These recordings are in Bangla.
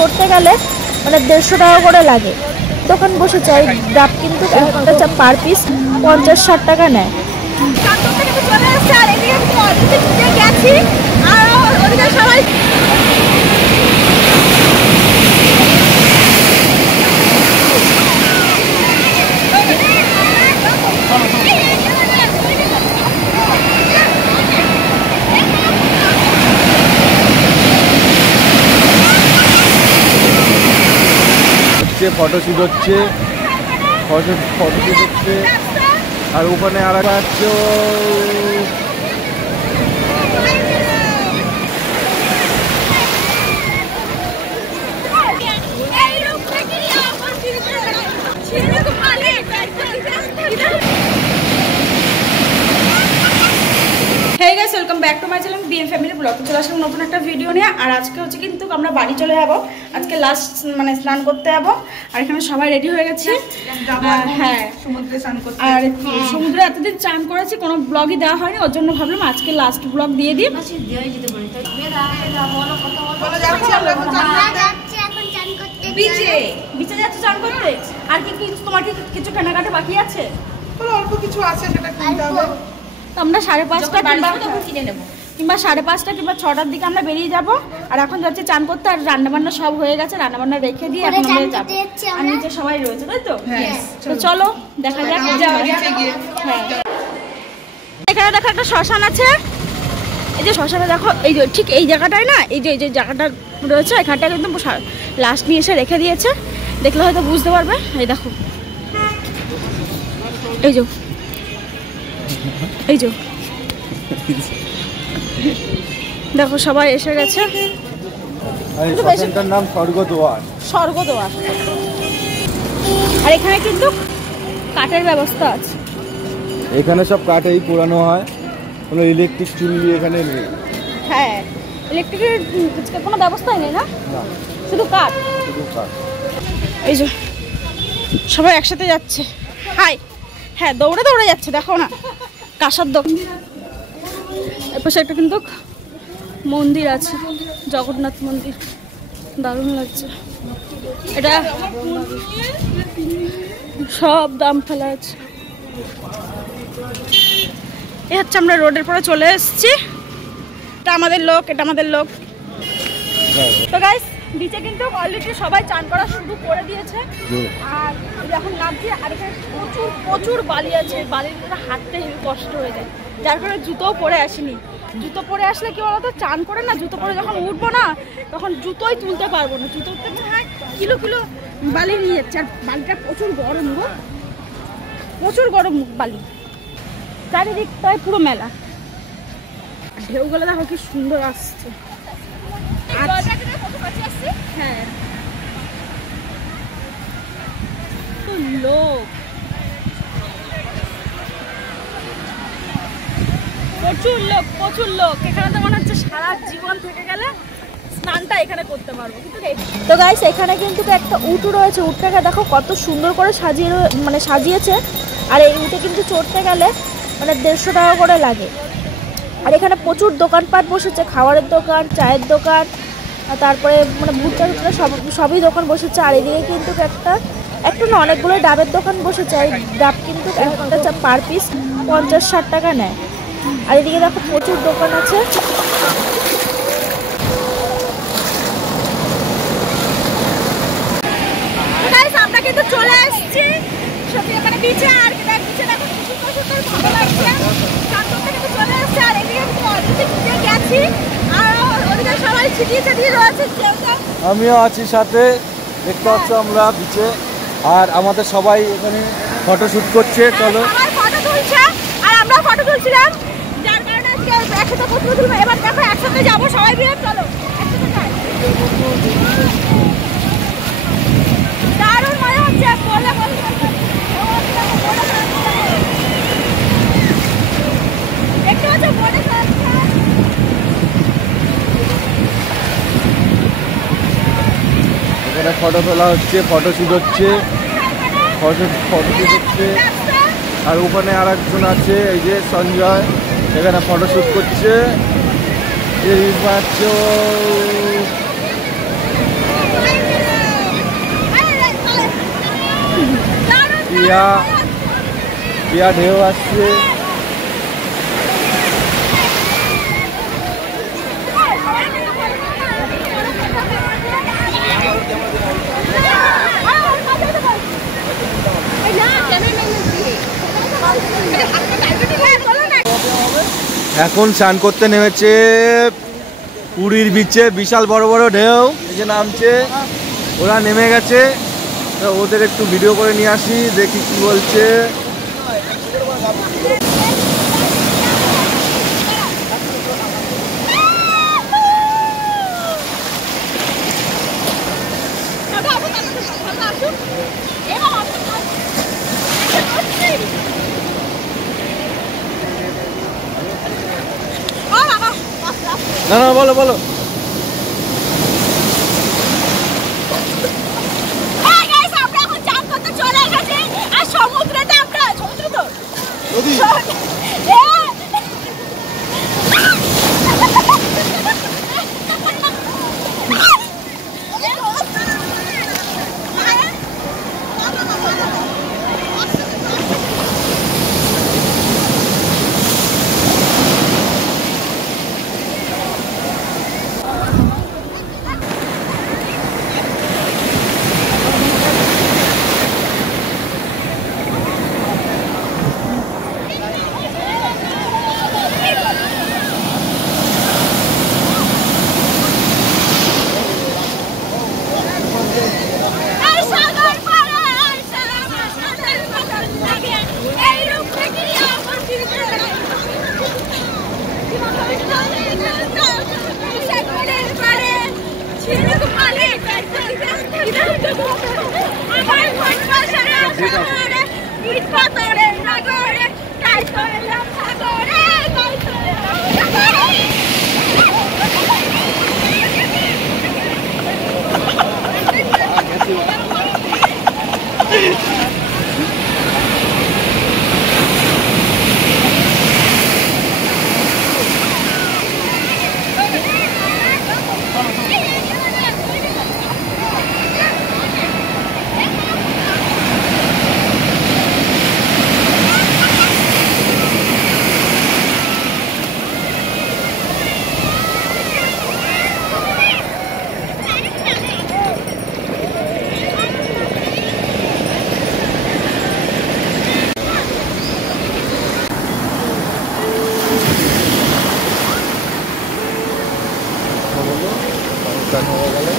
চড়তে গেলে মানে 150 টাকা করে লাগে। দোকান বসেছে, ডাব কিন্তু একটা পার পিস 50-60 টাকা নেয়। সবাই ফটোশুট হচ্ছে, ফটোশুট হচ্ছে। আর ওখানে আর আছে Hey guys, welcome back to my channel BM Family Vlog। চলে আসলাম নতুন একটা ভিডিও নিয়ে। আর আজকে হচ্ছে কিন্তু আমরা বাড়ি চলে যাব, আজকে লাস্ট মানে স্নান করতে যাব। আর এখানে সবাই রেডি হয়ে গেছে। হ্যাঁ, সমুদ্রে স্নান করতে। আর সমুদ্রে এতদিন চান করেছি, কোনো ব্লগই দেওয়া হয়নি, ওর জন্য ভাবলাম আজকে লাস্ট ব্লগ দিয়ে দিই। বিচে যাচ্ছে চান করতে। আর কি তোমার কি কিছু কেনাকাটা বাকি আছে? অল্প কিছু আছে, সেটা কিনতে হবে। আমরা 5:30 কিংবা 5:30 কিংবা 6টার দিকে আমরা বেরিয়ে যাব। আর এখন যাচ্ছি চান করতে। আর রান্নাবান্না সব হয়ে গেছে, রান্নাবান্না রেখে দিয়ে এখন আমরা যাব। আর নিচে সবাই রয়েছে, তাই তো? তো চলো দেখা যাক। হ্যাঁ, এখানে দেখো একটা শ্মশান আছে। এই যে শ্মশানে দেখো, এই যে ঠিক এই জায়গাটায় না, এই যে জায়গাটা রয়েছে, এখানটা কিন্তু লাস্ট নিয়ে এসে রেখে দিয়েছে। দেখলে হয়তো বুঝতে পারবে। এই দেখো, এই যে দেখো সবাই এসে গেছে। নাম স্বর্গদুয়ার। আর এখানে কিন্তু কাঠের ব্যবস্থা আছে। এখানে সব কাঠেই পোড়ানো হয়, কোনো ইলেকট্রিক চুল্লি এখানে নেই। হ্যাঁ, ইলেকট্রিকের কোনো ব্যবস্থাই নেই না, শুধু কাঠ। এই যে সবাই একসাথে যাচ্ছে। হাই, হ্যাঁ, দৌড়ে যাচ্ছে, দেখো না কাঁসার দোকান। এরপর একটা কিন্তু মন্দির আছে, জগন্নাথ মন্দির, দারুণ লাগছে। এটা সব দাম ফেলা আছে। এ হচ্ছে আমরা রোডের পরে চলে এসেছি। এটা আমাদের লোক। তো গাইস, বিচে কিন্তু অলরেডি সবাই চান করা শুরু করে দিয়েছে। আর এখন নামছি। আর এখানে প্রচুর বালি আছে। বালির ভিতরে হাঁটতে হেবি কষ্ট হয়ে যায়, যার কারণে জুতোও পরে আসিনি। জুতো পরে আসলে কি বলতো, চান করে না, জুতো পরে যখন উঠবো না, তখন জুতোই তুলতে পারবো না। জুতো থেকে কিলো বালি নিয়ে যাচ্ছে। আর বালিটা প্রচুর গরম বালি, চারিদিকটায় পুরো মেলা। ঢেউগুলো দেখো কি সুন্দর আসছে। হ্যাঁ, লোক প্রচুর লোক। এখানে তো মনে হচ্ছে সারা জীবন থেকে গেলে স্নানটা এখানে করতে পারবো। তো গাইস, এখানে কিন্তু একটা উট রয়েছে। উটটাকে দেখো কত সুন্দর করে সাজিয়েছে। আর এই উটে কিন্তু চড়তে গেলে মানে 150 টাকা করে লাগে। আর এখানে প্রচুর দোকানপাট বসেছে, খাবারের দোকান, চায়ের দোকান, তারপরে মানে ভুট্টা সবই দোকান বসেছে। আর এদিকে কিন্তু একটা না অনেকগুলো ডাবের দোকান বসেছে। আর ডাব কিন্তু একটা পার পিস 50-60 টাকা নেয়। আর এদিকে দেখো প্রচুর দোকান আছে। আমরা কিন্তু চলে এসেছি মানে বিচে। আর বিচে দেখো সুন্দর ভালো লাগছে। চলে এসেছে। আর এদিকে গেছি। আর ওদিকে সবাই ছিটিয়ে রয়েছে। আমিও আছি সাথে, দেখতে পাচ্ছ আমরা বিচে। আর আমাদের সবাই এখানে ফটোশুট করছে। চলো, ফটো তুলছে আর আমরা ফটো তুলছিলাম, যার কারণে আজকে একসাথে ফটো তুলবো। এবার দেখো একসাথে যাবো সবাই মিলে। চলো একসাথে যাই। দারুণ মজা হচ্ছে। দেখতে পাচ্ছ বোটে এখানে ফটো তোলা হচ্ছে, ফটোশুট হচ্ছে। আর ওখানে আর একজন আছে, এই যে সঞ্জয়, এখানে ফটোশুট করছে। এই প্রিয়া ঢেউ আসছে। এখন স্নান করতে নেমেছে পুরীর বিচে, বিশাল বড় বড় ঢেউ এই যে নামছে, ওরা নেমে গেছে। ওদের একটু ভিডিও করে নিয়ে আসি, দেখি কি বলছে। না না বলো বলো।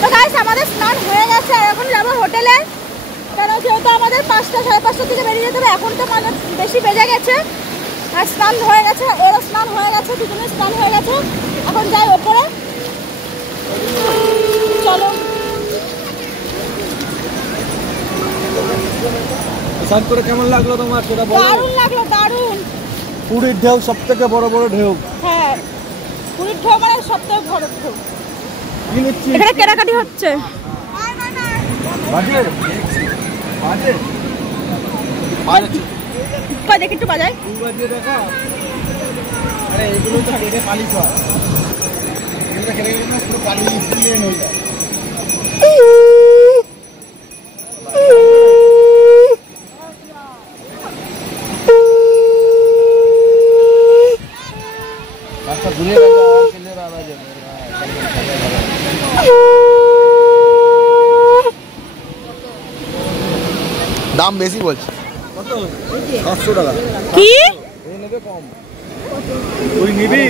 তো গাইস আমাদের স্নান হয়ে গেছে, আর এখন যাবো হোটেলে। কারণ যেহেতু আমাদের 5টা 5:30 থেকে বেরিয়ে যেতে হবে, এখন তো মানে বেশি বেজে গেছে। আর স্নান হয়ে গেছে, ওরা স্নান হয়ে গেছে, দুজনে স্নান হয়ে গেছে। এখন যাই ওপরে, চলো। স্নান করে কেমন লাগলো তোমার সেটা বলো। দারুণ লাগলো, দারুণ। পুরীর ঢেউ সব থেকে বড় বড় ঢেউ। হ্যাঁ, পুরীর ঢেউ মানে সবথেকে বড় ঢেউ। কি নিচ্ছি? এখানে কেনাকাটি হচ্ছে। বাজে বাজে কই দেখি একটু বাজায়। বাজে দেখা। আরে এগুলো তো কেটে পালিশ হয়, এটা কেটে গেলে পুরো পালিশ দিয়ে হয়ে যায়। রাস্তা ঘুরে গেছে, ছেলেরা বাজে দাম বেশি বলছে। কত? 500 টাকা। কি এই নেবে কম? তুই নিবি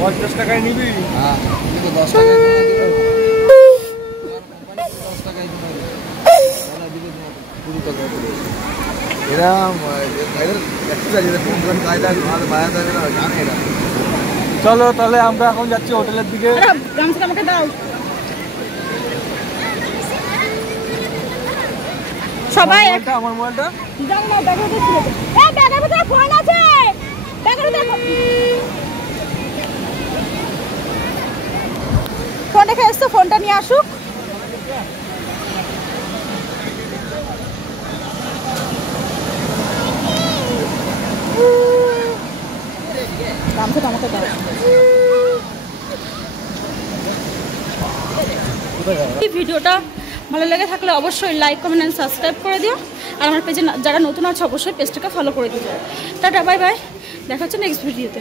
50 টাকায় নিবি? হ্যাঁ, কিন্তু 10 টাকায় দিবে। 10 টাকায় দিবে। তাহলে দিবে 20 টাকা করে। এরা এদের এক্সট্রা যেটা কোন কায়দা আর বায়া দেবে না জানে এরা। চলো তাহলে আমরা এখন যাচ্ছি হোটেলের দিকে। গামছা আমাকে দাও। সবাই আমার মোবাইলটা দাও না, ব্যাগের ভিতরে ছিল। এই ব্যাগের ভিতরে ফোন আছে, ব্যাগের ভিতরে ফোন রেখে এসছো, ফোনটা নিয়ে আসুক। গামছাটা আমাকে দাও। এই ভিডিওটা ভালো লেগে থাকলে অবশ্যই লাইক, কমেন্ট এন্ড সাবস্ক্রাইব করে দিও। আর আমার পেজে যারা নতুন আছে অবশ্যই পেজটাকে ফলো করে দিতে। টাটা, বাই বাই, দেখা হচ্ছে নেক্সট ভিডিওতে।